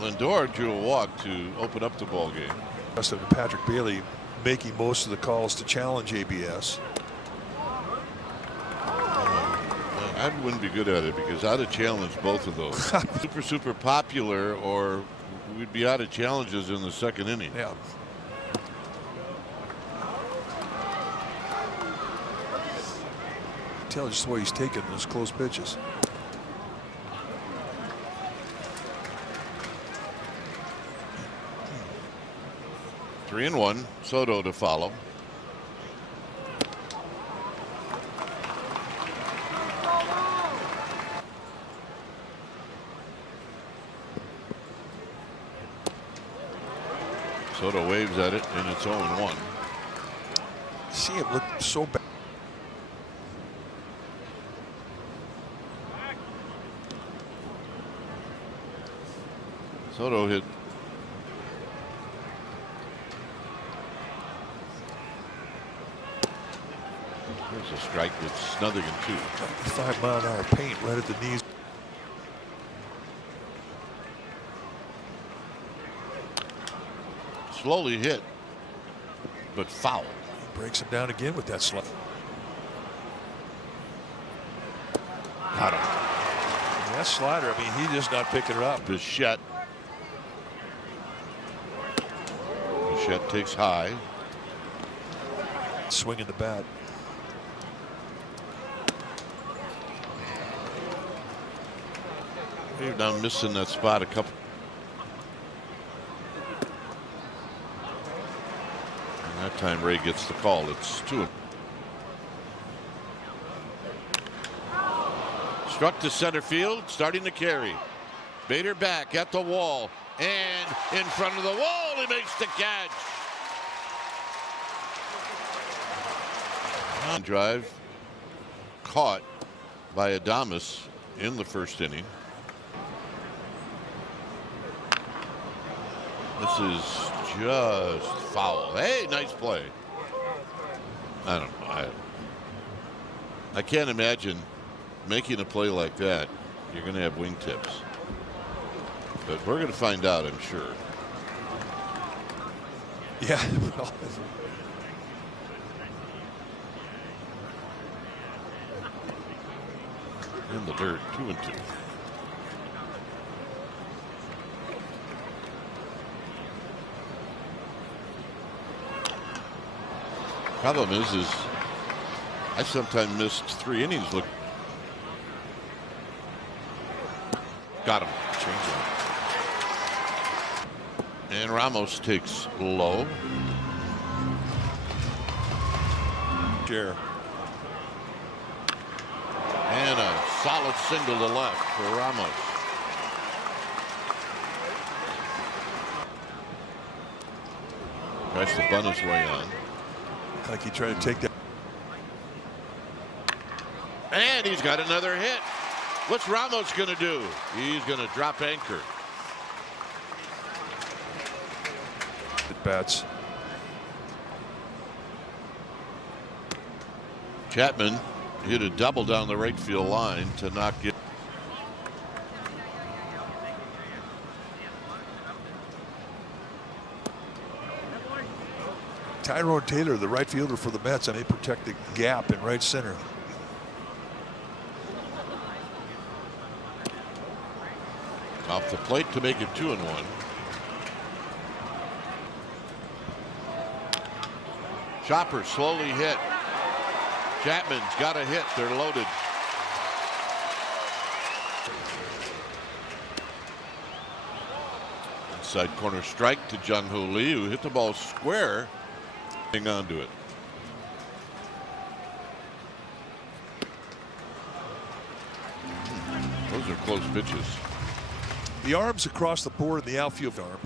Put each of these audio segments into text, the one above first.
Lindor drew a walk to open up the ball game. Patrick Bailey making most of the calls to challenge ABS. I wouldn't be good at it because I'd have challenged both of those. super popular, or we'd be out of challenges in the second inning. Yeah. Tell just the way he's taking those close pitches. Three and one. Soto to follow. Soto waves at it, and it's 0-1. See him look so bad. Soto hit. There's a strike with Snothing in 2. 5-mile-an-hour paint right at the knees. Slowly hit, but foul. He breaks him down again with that slap. Got him. And that slider, I mean, he's just not picking it up. Bichette. Bichette takes high. Swinging the bat. He's down missing that spot a couple. And that time Ray gets the call. It's 2. Struck to center field, starting to carry. Bader back at the wall, and in front of the wall, he makes the catch. Drive caught by Adames in the first inning. This is just foul. Hey, nice play. I don't know. I can't imagine making a play like that. You're going to have wingtips. But we're going to find out, I'm sure. Yeah. In the dirt, 2-2. Problem is I sometimes missed 3 innings. Look, got him. Change it. And Ramos takes low. Chair. And a solid single to left for Ramos. Tries to bunt his way on. Like he tried to take that. And he's got another hit. What's Ramos going to do? He's going to drop anchor. At bats. Chapman hit a double down the right field line to not get. Tyrone Taylor, the right fielder for the Mets, and they protect the gap in right center. Off the plate to make it 2-1. Chopper slowly hit. Chapman's got a hit. They're loaded. Inside corner strike to Jung-Hoo Lee, who hit the ball square. Hang on to it. Those are close pitches. The arms across the board in the outfield arm.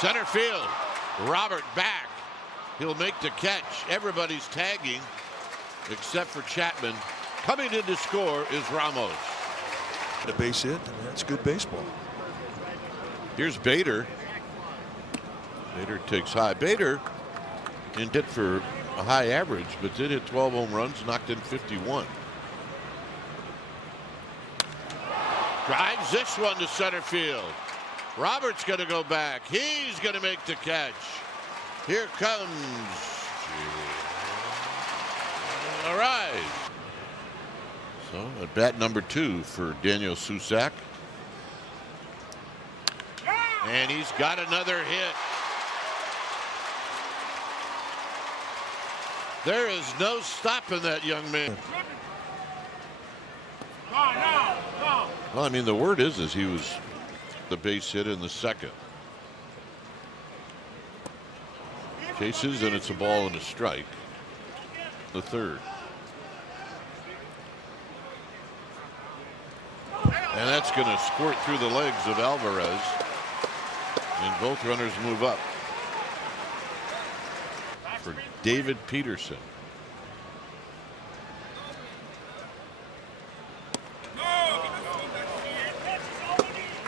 Center field. Robert back. He'll make the catch. Everybody's tagging except for Chapman. Coming in to score is Ramos. A base hit, and that's good baseball. Here's Bader. Bader takes high. Bader didn't hit for a high average, but did hit 12 home runs, knocked in 51. Drives this one to center field. Roberts going to go back. He's going to make the catch. Here comes. All right. So at bat number 2 for Daniel Susac. And he's got another hit. There is no stopping that young man. Well, I mean, the word is he was the base hit in the second. Chases, and it's a ball and a strike. The third. And that's going to squirt through the legs of Alvarez. And both runners move up. For David Peterson.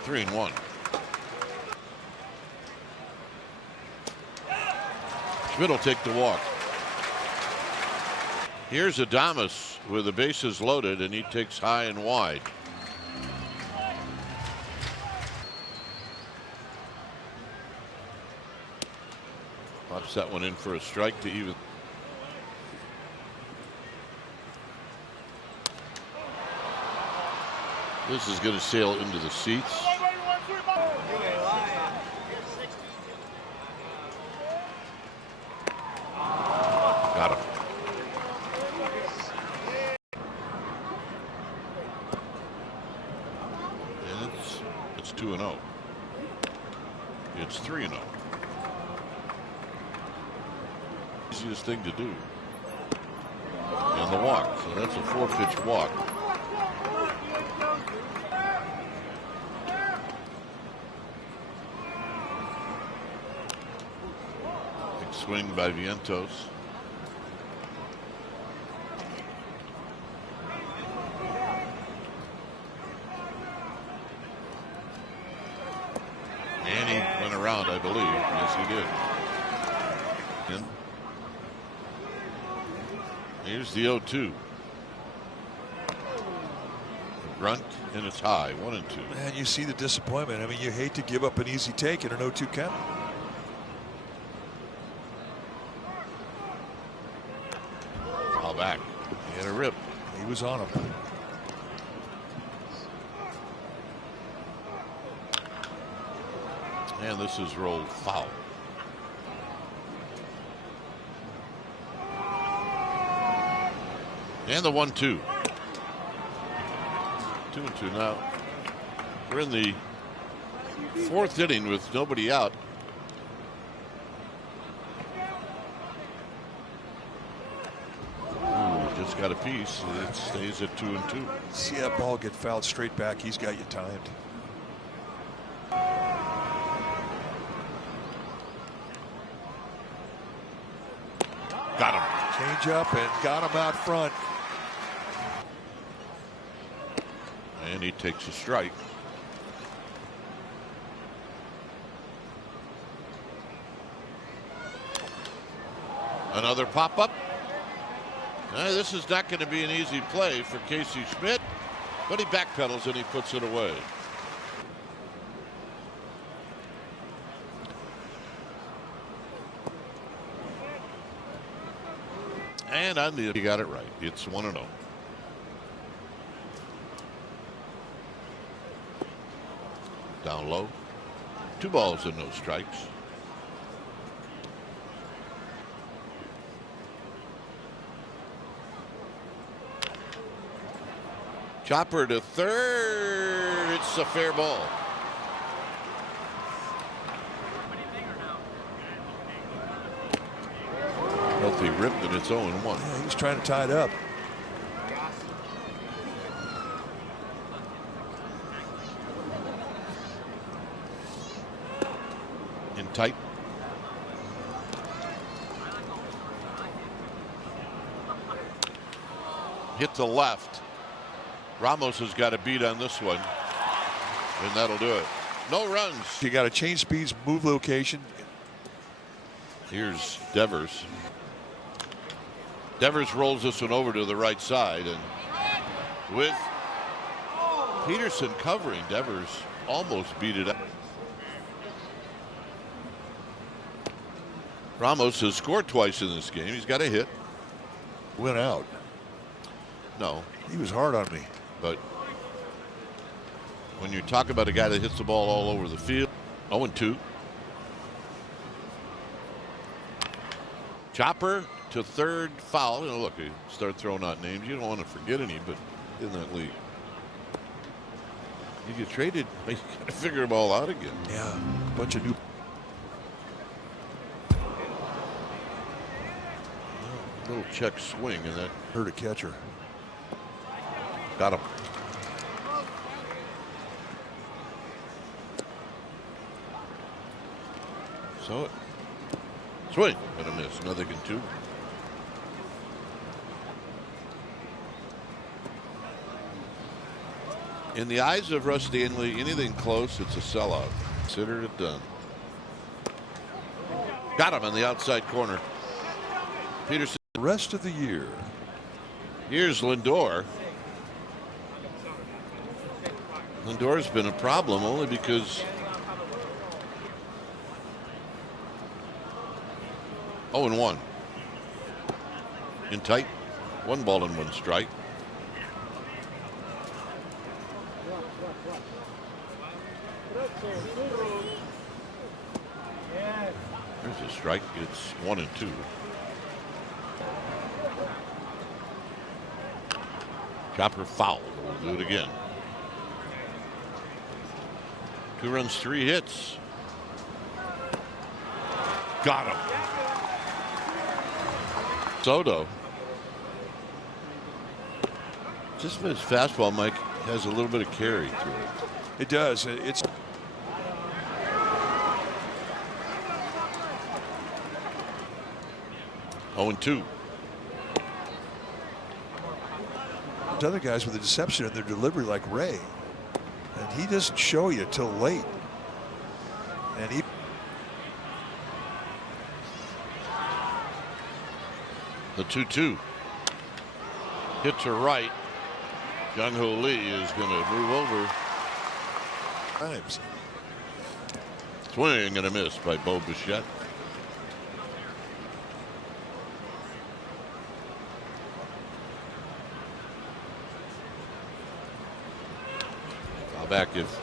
Three and one. Schmidt will take the walk. Here's Adames with the bases loaded, and he takes high and wide. Pops that one in for a strike to even. This is going to sail into the seats. Got him. And it's 2-0. It's 3-0. Easiest thing to do. And the walk. So that's a 4-pitch walk. Big swing by Vientos. And he went around, I believe. Yes, he did. And here's the 0-2. Grunt, and it's high, 1-2. Man, you see the disappointment. I mean, you hate to give up an easy take in an 0-2 count. Foul back. He had a rip. He was on him. And this is rolled foul. And the 1-2. 2-2 now. We're in the 4th inning with nobody out. Ooh, just got a piece. It stays at 2-2. See that ball get fouled straight back. He's got you timed. Got him. Change up and got him out front. And he takes a strike. Another pop-up. This is not going to be an easy play for Casey Schmidt, but he backpedals and he puts it away. And on the, he got it right. It's 1-0. Down low. 2 balls and no strikes. Chopper to third. It's a fair ball. Healthy rip, and it's 0-1. Yeah, he was trying to tie it up. In tight. Hit the left. Ramos has got a beat on this one, and that'll do it. No runs. You got to change speeds, move location. Here's Devers. Devers rolls this one over to the right side, and with Peterson covering. Devers almost beat it up. Ramos has scored twice in this game. He's got a hit. Went out. No. He was hard on me. But when you talk about a guy that hits the ball all over the field, 0-2. Chopper to third, foul. You know, look, you start throwing out names. You don't want to forget any, but in that league, you get traded, you got to figure them all out again. Yeah, a bunch of new. Little check swing, and that hurt a catcher. Got him. So, swing and a miss. Another can two. In the eyes of Russ Stanley, anything close, it's a sellout. Consider it done. Got him on the outside corner. Peterson. Rest of the year. Here's Lindor. Lindor's been a problem only because 0-1. In tight. 1 ball and 1 strike. There's a strike. It's 1-2. Chopper foul. We'll do it again. 2 runs, 3 hits. Got him. Soto. Just his fastball, Mike, has a little bit of carry to it. It does. It's. Oh, and 2. There's other guys with a deception in their delivery, like Ray, and he doesn't show you till late. And he. The 2-2. Hit to right. Jung-Ho Lee is going to move over. Times. Swing and a miss by Bo Bichette. Foul back. If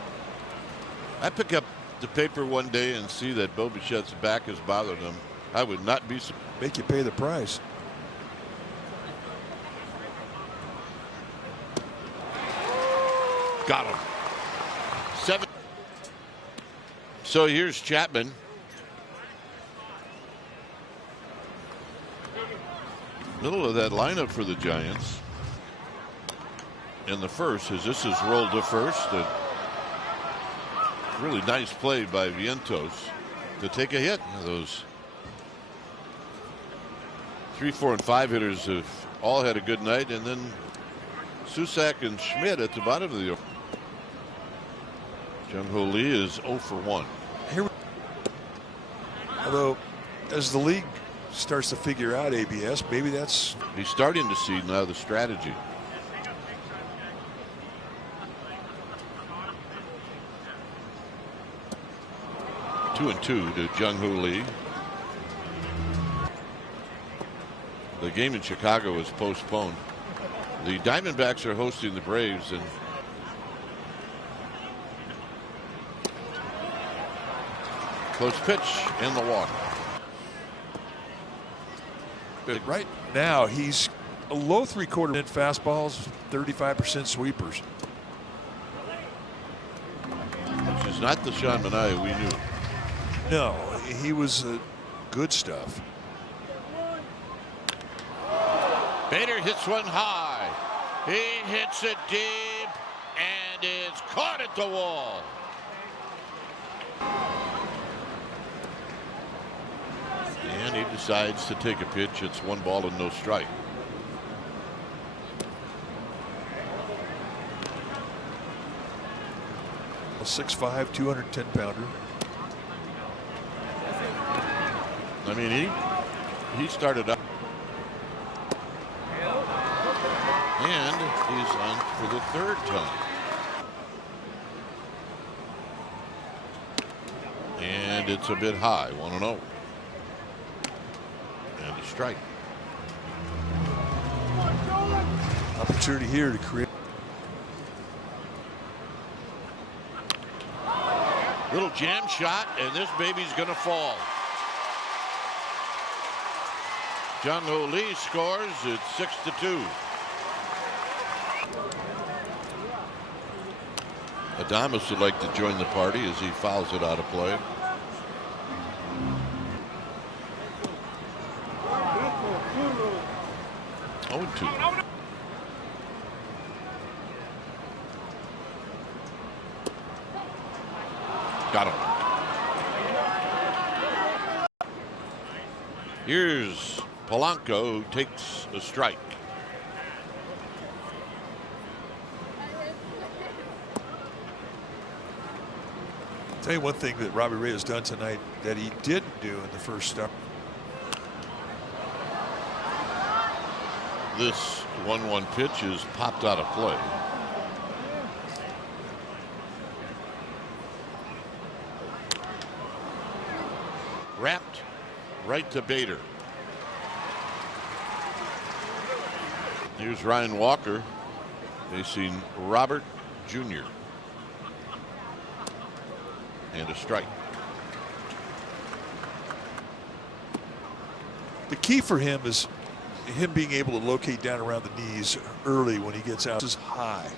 I pick up the paper one day and see that Bo Bichette's back is bothering him, I would not be surprised. Make you pay the price. Got him. 7. So here's Chapman. Middle of that lineup for the Giants. In the first, as this is rolled to first. A really nice play by Vientos to take a hit. Those 3, 4, and 5 hitters have all had a good night, and then Susak and Schmidt at the bottom of the order. Jung-Ho Lee is 0 for 1. Although, as the league starts to figure out ABS, maybe that's. He's starting to see now the strategy. Two and 2 to Jung-Ho Lee. The game in Chicago was postponed. The Diamondbacks are hosting the Braves, and close pitch in the water. But right now, he's a low 3/4 inch fastballs, 35% sweepers. Which is not the Sean Manaea we knew. No, he was good stuff. Bader hits one high. He hits it deep, and it's caught at the wall. And he decides to take a pitch. It's 1 ball and no strike. A 6'5", 210-pounder. I mean, he started up. And he's on for the 3rd time. And it's a bit high, 1-0. And a strike. Opportunity here to create. Little jam shot, and this baby's going to fall. Jung-Ho Lee scores. It's 6-2. Adames would like to join the party as he fouls it out of play. Oh, 2. Got him. Here's Polanco, who takes a strike. Tell you one thing that Robbie Ray has done tonight that he didn't do in the first start. This 1-1 pitch is popped out of play. Wrapped right to Bader. Here's Ryan Walker facing Robert Jr. And a strike. The key for him is him being able to locate down around the knees early when he gets out. This is high.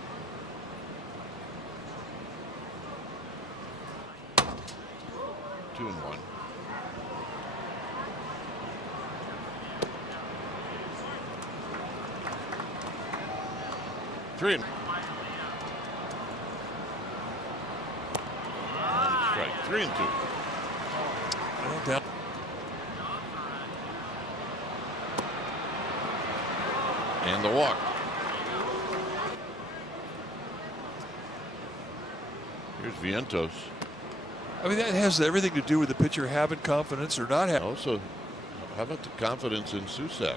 Two and one. Three and strike. 3-2. Well, down. And the walk. Here's Vientos. I mean, that has everything to do with the pitcher having confidence or not having. Also, how about the confidence in Susac?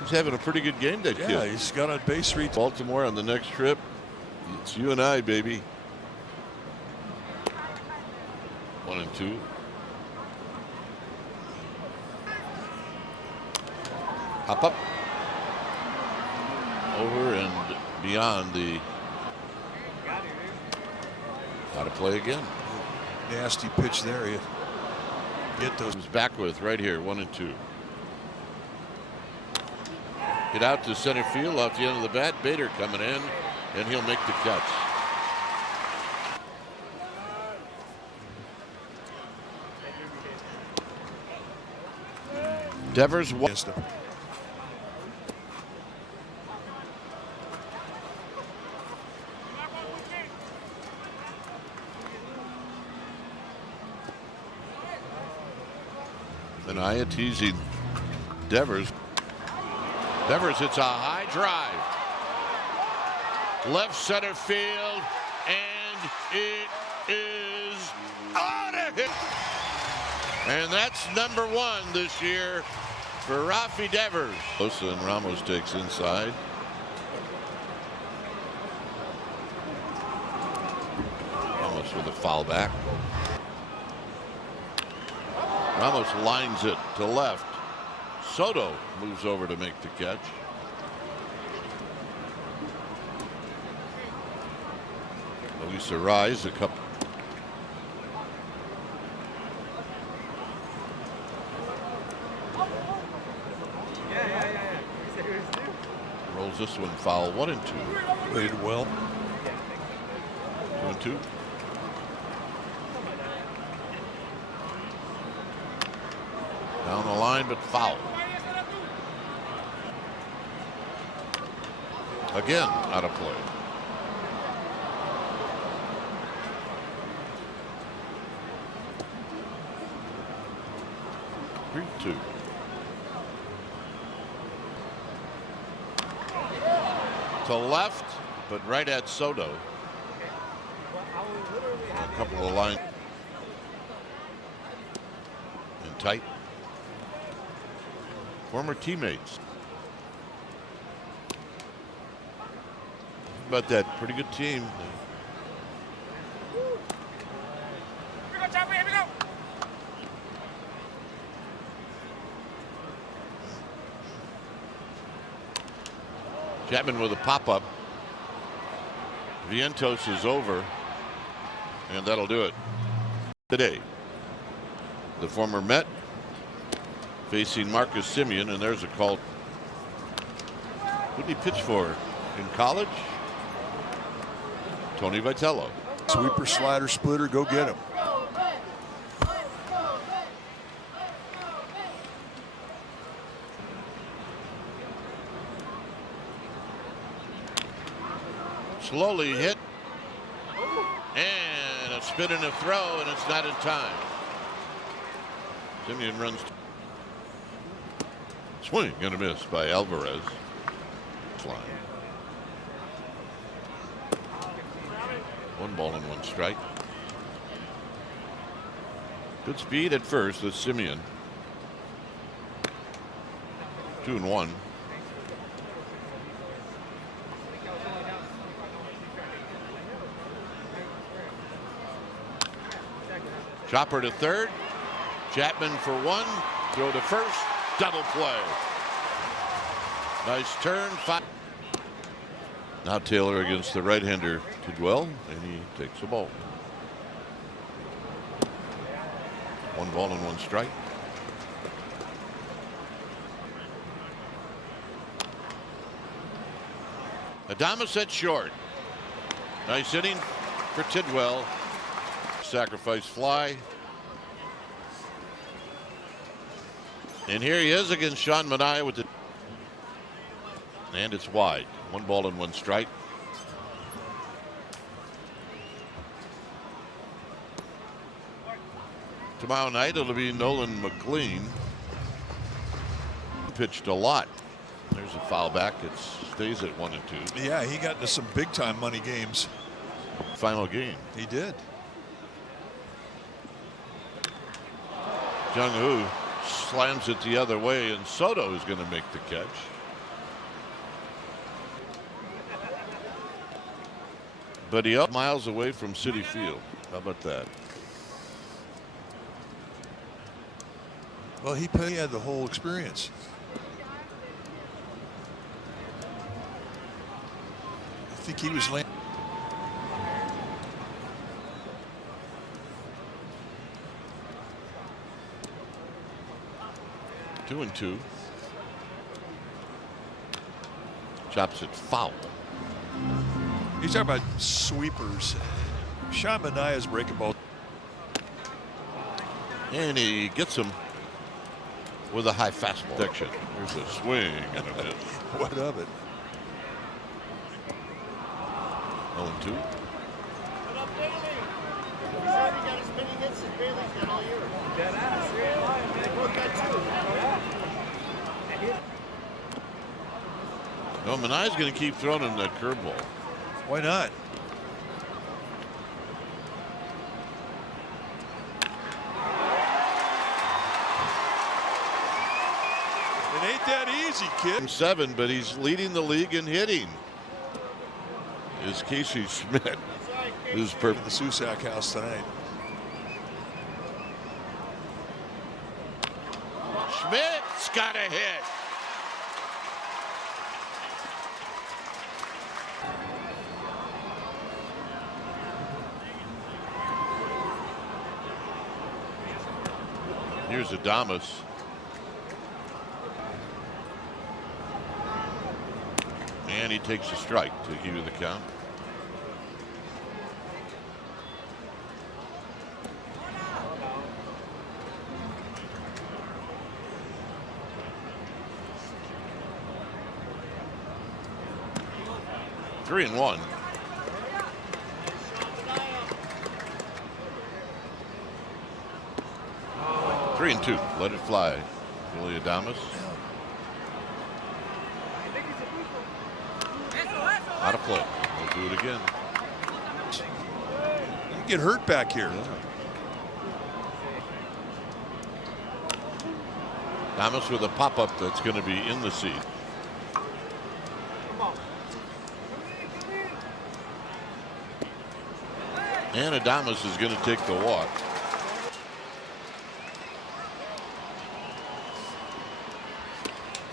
He's having a pretty good game, that kid. Yeah, he's got on base 3. Baltimore on the next trip. It's you and I, baby. 1-2. Hop up. Over and beyond the. Got to play again. Nasty pitch there. You get those. Comes back with right here, 1-2. Get out to center field off the end of the bat. Bader coming in, and he'll make the catch. Devers Against him. Anaya teasing Devers. Devers hits a high drive. Left center field, and it is out of here. And that's number 1 this year for Rafi Devers. Sosa and Ramos takes inside. Ramos with a foul back. Ramos lines it to left. Soto moves over to make the catch. Luis Arraez, a couple. Rolls this one foul. 1-2. Played well. 2-2. Down the line, but foul. Again, out of play. Three-two. To left, but right at Soto. A couple of lines. And tight. Former teammates. About that pretty good team. Chapman with a pop-up. Vientos is over, and that'll do it today. The former Met facing Marcus Semien, and there's a call. Who did he pitch for in college? Tony Vitello. Sweeper, slider, splitter, go get him. Slowly hit, and a spin and a throw, and it's not in time. Semien runs. Swing and a miss by Alvarez. Flying. 1 ball and 1 strike. Good speed at first with Semien. 2-1. Chopper to third. Chapman for 1. Throw to first. Double play. Nice turn. Now Taylor against the right-hander to Duel, and he takes the ball. 1 ball and 1 strike. Adames at short. Nice inning for Tidwell. Sacrifice fly. And here he is against Sean Manaea with the. And it's wide. 1 ball and 1 strike. Tomorrow night it'll be Nolan McLean. Pitched a lot. There's a foul back. It stays at 1 and 2. Yeah, he got into some big time money games. Final game. He did. Jung-Hoo slams it the other way, and Soto is going to make the catch. But he up miles away from Citi Field. How about that? Well, he had the whole experience. I think he was landing. Two and 2. Chops it foul. He's talking about sweepers. Sean Manaea's breaking ball. And he gets him with a high fastball. Section. There's a swing and a miss. What of it? 0 and 2. No, Manaea's going to keep throwing him that curveball. Why not? It ain't that easy, kid. 7, but he's leading the league in hitting. Is Casey Schmidt, who's perfect. The Susac house tonight. Schmidt's got a hit. Here's Adames. And he takes a strike to even the count. Three and 1. Three and 2. Let it fly. Billy Adames. Out of play. We'll do it again. You get hurt back here. Yeah. Adames with a pop-up that's going to be in the seat. And Adames is going to take the walk.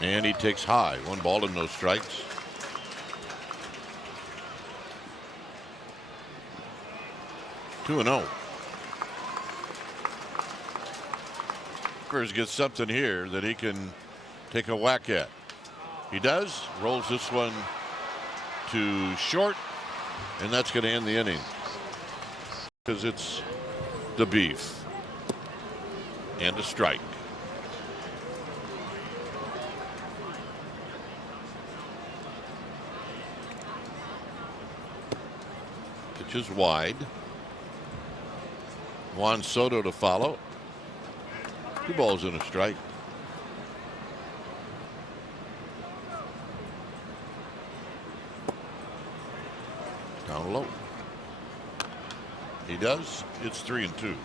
And he takes high. 1 ball and no strikes. 2-0. Gets something here that he can take a whack at. He does. Rolls this one to short, and that's going to end the inning because it's the beef. And a strike. Pitch is wide. Juan Soto to follow. 2 balls and a strike. Down low. He does. It's 3-2. I mean,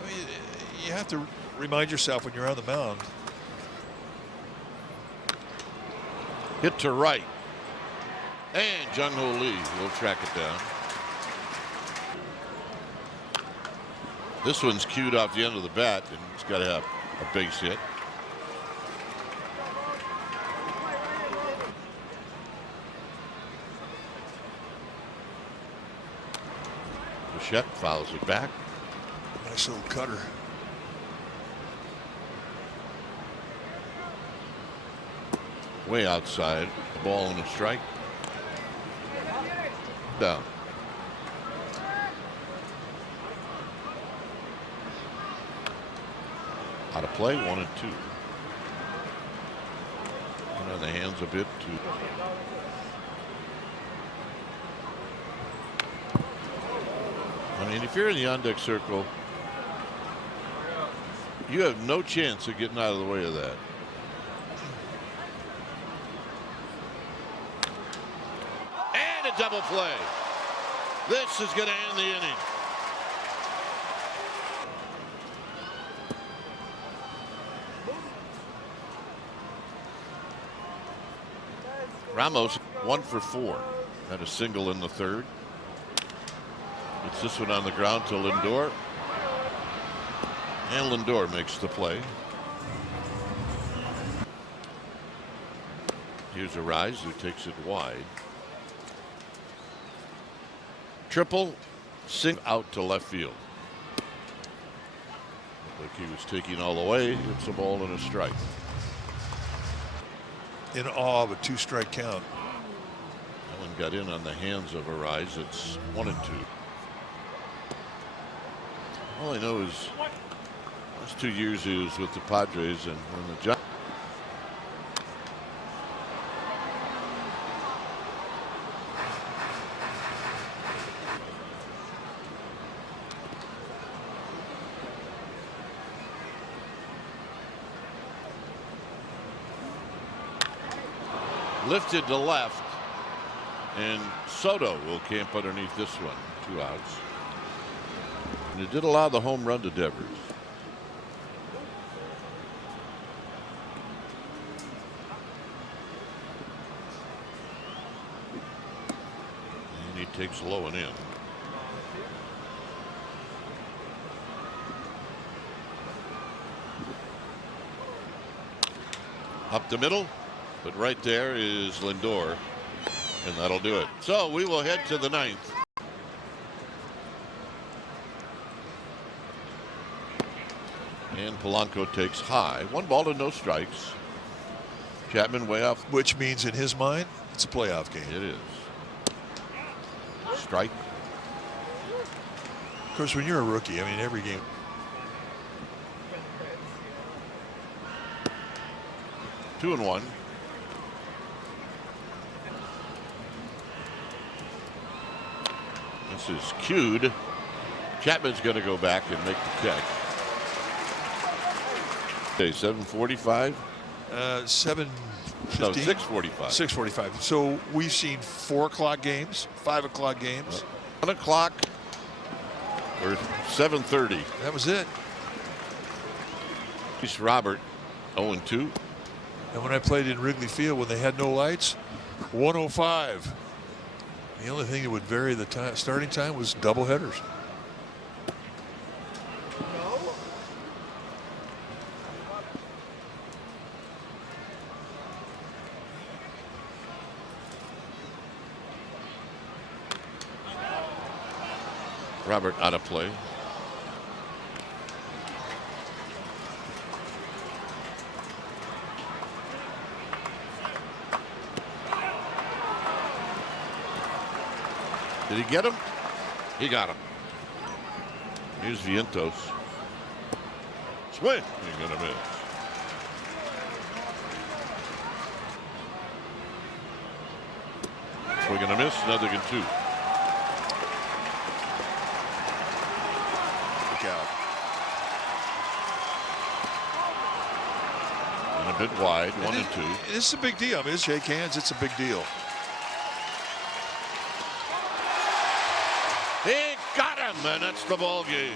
you have to remind yourself when you're on the mound. Hit to right. And Jung Ho Lee will track it down. This one's cued off the end of the bat, and it's got to have a base hit. Bichette fouls it back. Nice little cutter. Way outside. A ball and a strike. Down. Out of play, 1-2. And on the hands a bit to. I mean, if you're in the on-deck circle, you have no chance of getting out of the way of that. And a double play. This is going to end the inning. Ramos 1 for 4. Had a single in the third. It's this one on the ground to Lindor. And Lindor makes the play. Here's a rise who takes it wide. Triple, sink out to left field. Looked like he was taking all the way. It's a ball and a strike. In awe of a 2-strike count. That one got in on the hands of Arise. It's 1-2. All I know is last 2 years he was with the Padres, and when the Giants. Lifted to left, and Soto will camp underneath this one. 2 outs. And it did allow the home run to Devers. And he takes low and in. Up the middle. But right there is Lindor, and that'll do it. So we will head to the 9th. And Polanco takes high. 1 ball to no strikes. Chapman way off. Which means in his mind, it's a playoff game. It is. Strike. Of course, when you're a rookie, I mean, every game. Two and one. This is cued. Chapman's going to go back and make the catch. Okay, 7:45. 7:15. No, 6:45. 6:45. So we've seen 4 o'clock games, 5 o'clock games. 1 o'clock or 7:30. That was it. He's Robert, 0-2. And when I played in Wrigley Field when they had no lights, 105. The only thing that would vary the time, starting time was double headers. Robert out of play. Did he get him? He got him. Here's Vientos. Swing. You're going to miss. Swing and a miss. Another and 2. Out. And a bit wide. 1 and 2. This is a big deal. I mean, shake hands. It's a big deal. He got him, and that's the ball game.